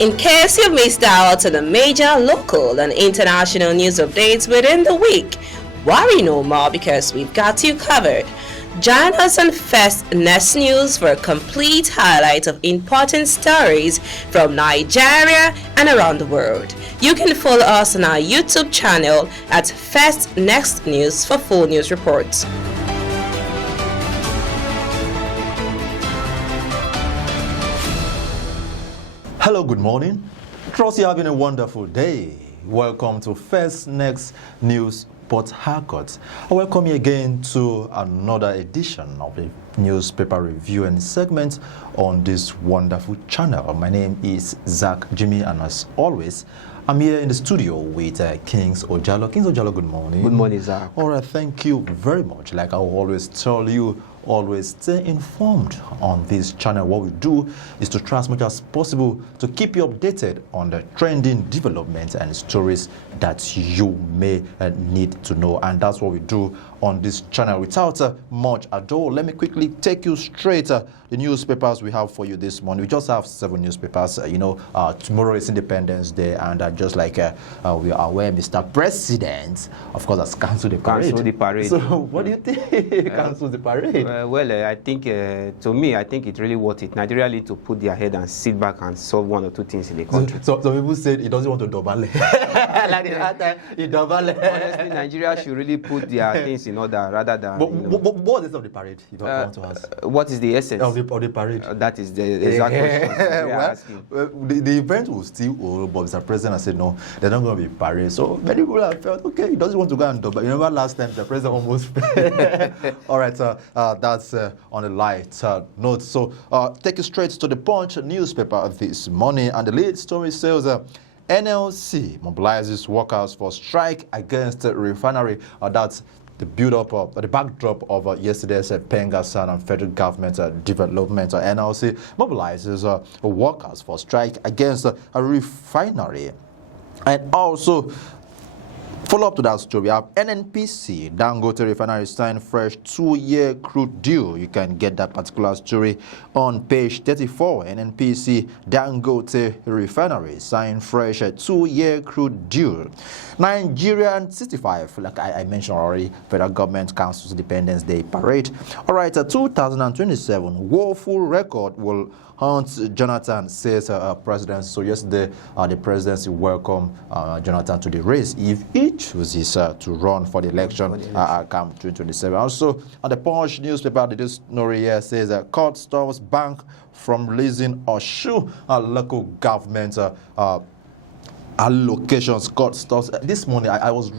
In case you've missed out on the major local and international news updates within the week, worry no more because we've got you covered. Join us on First Next News for a complete highlight of important stories from Nigeria and around the world. You can follow us on our YouTube channel at First Next News for full news reports. Hello, good morning. Trust you're having a wonderful day. Welcome to First Next News Port Harcourt. I welcome you again to another edition of the newspaper review and segment on this wonderful channel. My name is Zach Jimmy, and as always, I'm here in the studio with Kings Ojalo. Kings Ojalo, good morning. Good morning, Zach. All right, thank you very much. Like I always tell you, always stay informed on this channel. What we do is to try as much as possible to keep you updated on the trending developments and stories that you may need to know. And that's what we do on this channel. Without much ado, let me quickly take you straight the newspapers we have for you this morning. We just have 7 newspapers. Tomorrow is Independence Day, and just like we are aware, Mr. President, of course, has cancelled the parade. Cancelled the parade. So what do you think? Cancelled the parade? I think, to me, I think it's really worth it. Nigeria need to put their head and sit back and solve 1 or 2 things in the country. So people said he doesn't want to double. Like the last time, he double. Honestly, Nigeria should really put their things in order rather than. But what is of the parade? If I want to ask. What is the essence of the parade? That is the exact question we are asking. The event will still hold, but Mr. President has said no, they're not going to be parade. So many people have felt okay. He doesn't want to go and double. You remember last time the president almost. All right, that's on a light note. So take it straight to the Punch newspaper this morning, and the lead story says NLC mobilizes workers for strike against the refinery. That's the build-up of the backdrop of yesterday's Pengasan and federal government development. NLC mobilizes workers for strike against a refinery. And also, follow up to that story, we have NNPC, Dangote Refinery signed fresh 2-year crude deal. You can get that particular story on page 34. NNPC, Dangote Refinery signed fresh 2-year crude deal. Nigerian 65, like I mentioned already, federal government cancels Independence Day parade. All right, 2027 woeful record will haunt Jonathan, says president. So yesterday, the presidency welcomed Jonathan to the race if he chooses to run for the election come 2027. Also, on the Punch newspaper, the story here says court stops bank from releasing Oshu local government allocations. Court stops. This morning I was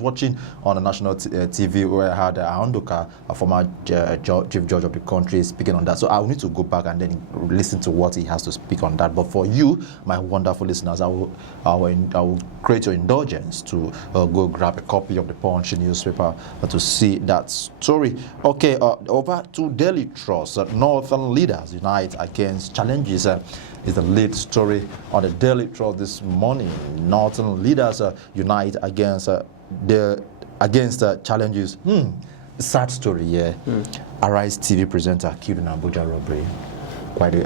watching on the national TV where I had Ahandoka, a former chief judge of the country, speaking on that. So I will need to go back and then listen to what he has to speak on that. But for you, my wonderful listeners, I will create your indulgence to go grab a copy of the Punch newspaper to see that story. Okay, over to Daily Trust. Northern leaders unite against challenges. Is the lead story on the Daily Trust this morning. Northern leaders unite against challenges. Sad story here. Arise TV presenter killed in Abuja robbery.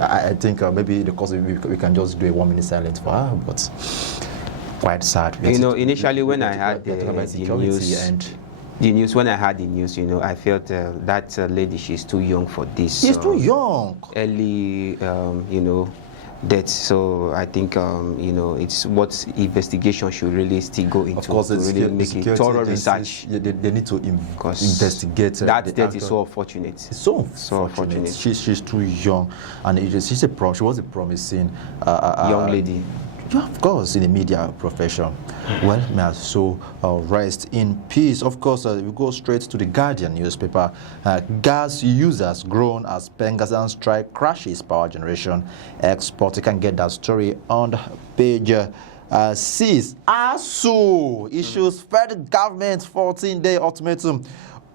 I think maybe because we can just do a 1-minute silence for her, but quite sad. Initially when I had the news, when I heard the news, I felt that lady, she's too young for this. She's too young. Early, death. So I think it's what investigation should really still go into. Of course, to really make a thorough research. They need to investigate. That death is so unfortunate. It's so unfortunate. She's too young, and she was a promising young lady. Yeah, of course, in the media profession. Well, may I so rest in peace. Of course, we go straight to the Guardian newspaper. Gas users groan as Pengasan strike crashes power generation export. You can get that story on page 6. ASU issues federal government 14-day ultimatum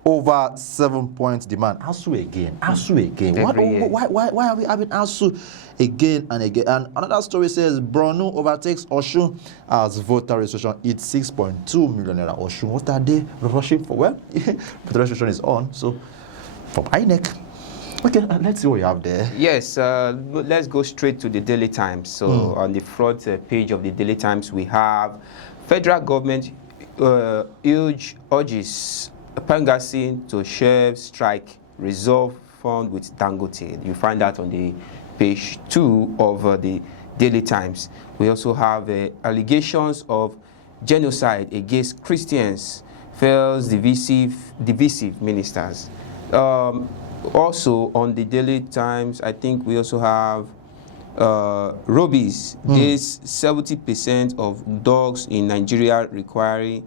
over 7-point demand. ASU again. Why are we having ASU again and again? And another story says Borno overtakes Osun as voter registration hits 6.2 million naira. Osun, what are they rushing for? Well, voter registration is on. So from INEC, Okay, let's see what you have there. Yes, let's go straight to the Daily Times. So on the front page of the Daily Times, we have federal government urges Pengasin to share strike resolve fund with Dangote. You find that on the page 2 of the Daily Times. We also have allegations of genocide against Christians, fails divisive ministers. Also on the Daily Times, I think we also have rabies. There's 70% of dogs in Nigeria requiring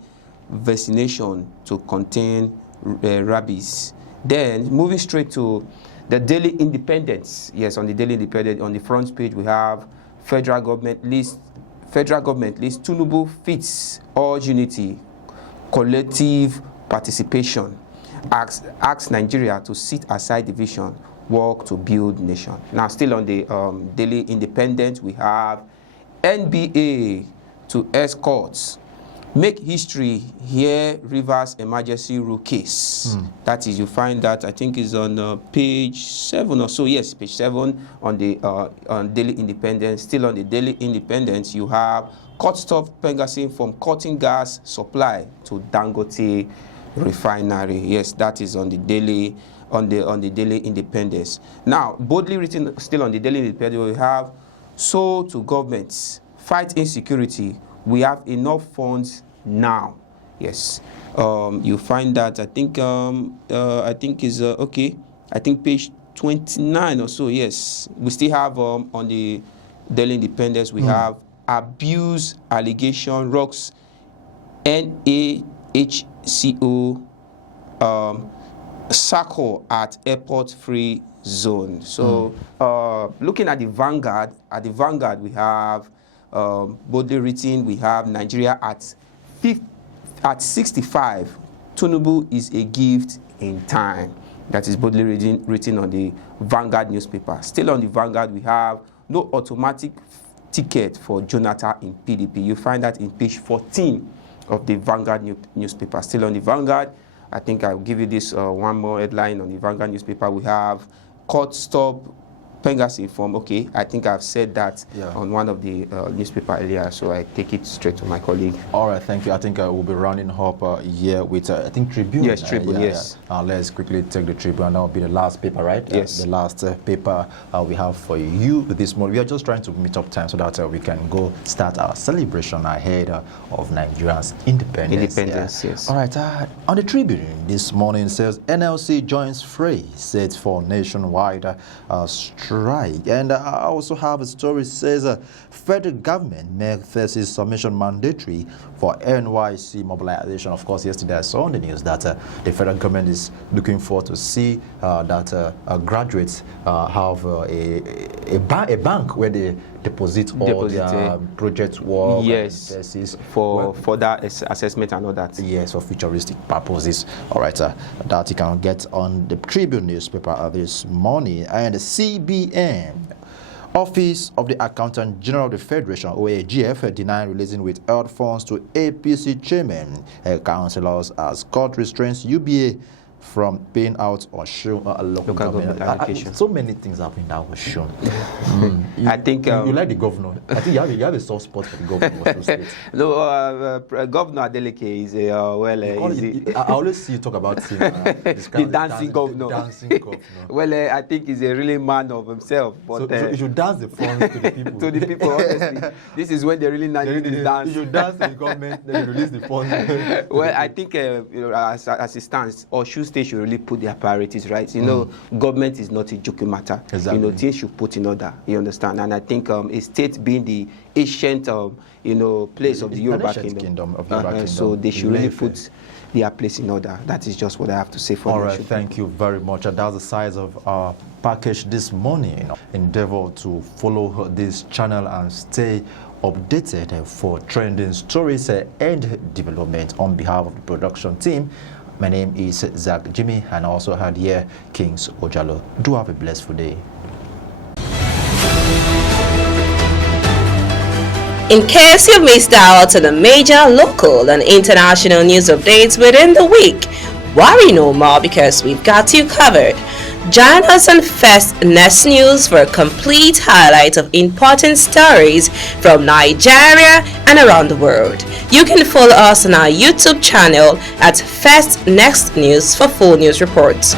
vaccination to contain rabies. Then moving straight to the Daily Independence. Yes, on the Daily Independent, on the front page we have federal government list Tinubu fits urge unity, collective participation, asks Nigeria to set aside division, work to build nation. Now, still on the Daily Independent, we have NBA to escorts, make history here, Rivers emergency rule case. That is, you find that, I think is on page 7 or so. Yes, page 7 on the on Daily Independence. Still on the Daily Independence, you have court stop Pengasin from cutting gas supply to Dangote refinery. Yes, that is on the Daily on the Daily Independence. Now, boldly written still on the Daily Independence, we have sold to governments, fight insecurity. We have enough funds now. Yes, you find that, I think is okay. I think page 29 or so. Yes, we still have on the Daily Independence, we have abuse allegation rocks NAHCO circle at airport free zone. So looking at the Vanguard, we have boldly written, we have Nigeria at 65. Tinubu is a gift in time. That is boldly written on the Vanguard newspaper. Still on the Vanguard, we have no automatic ticket for Jonathan in PDP. You find that in page 14 of the Vanguard newspaper. Still on the Vanguard, I think I'll give you this one more headline on the Vanguard newspaper. We have court stop Pengasin from, okay, I think I've said that on one of the newspaper earlier, so I take it straight to my colleague. All right, thank you. I think we'll be rounding up here with, I think, Tribune. Yes, Tribune, yes. Let's quickly take the Tribune, and that will be the last paper, right? Yes. The last paper we have for you this morning. We are just trying to meet up time so that we can go start our celebration ahead of Nigeria's independence. Yes. All right, on the Tribune this morning, it says NLC joins fray, set for nationwide strike. And I also have a story that says federal government makes thesis submission mandatory for NYC mobilization. Of course, yesterday I saw on the news that the federal government is looking forward to see that graduates have a bank where they deposit all their project work. Yes, thesis for that assessment and all that. Yes, for futuristic purposes. All right, that you can get on the Tribune newspaper this morning. And the CBN, Office of the Accountant General of the Federation, OAGF, denied releasing withheld funds to APC chairman. Councillors as court restrains UBA from paying out on local government allocation. So many things happening that was shown. I think you like the governor. I think you have a soft spot for the governor of State. No, Governor Adeleke is I always see you talk about him. The dancing governor. The dancing governor. Well, I think he's a really man of himself. But so you should dance the funds to the people. To the people, honestly. This is when they really need to dance. You should dance to the government, then you release the funds. Well, I think as it stands, or should State should really put their priorities right. You know, government is not a joking matter. Exactly. You know, things should put in order. You understand? And I think a state being the ancient, place of the Yoruba kingdom. So they should really put their place in order. That is just what I have to say for now. All right, thank you very much. That's the size of our package this morning. Endeavor to follow this channel and stay updated for trending stories and development. On behalf of the production team, my name is Zach Jimmy, and I also had here Kings Ojalo. Do have a blessed day. In case you've missed out on the major local and international news updates within the week, worry no more because we've got you covered. Join us on First Next News for a complete highlight of important stories from Nigeria and around the world. You can follow us on our YouTube channel at First Next News for full news reports.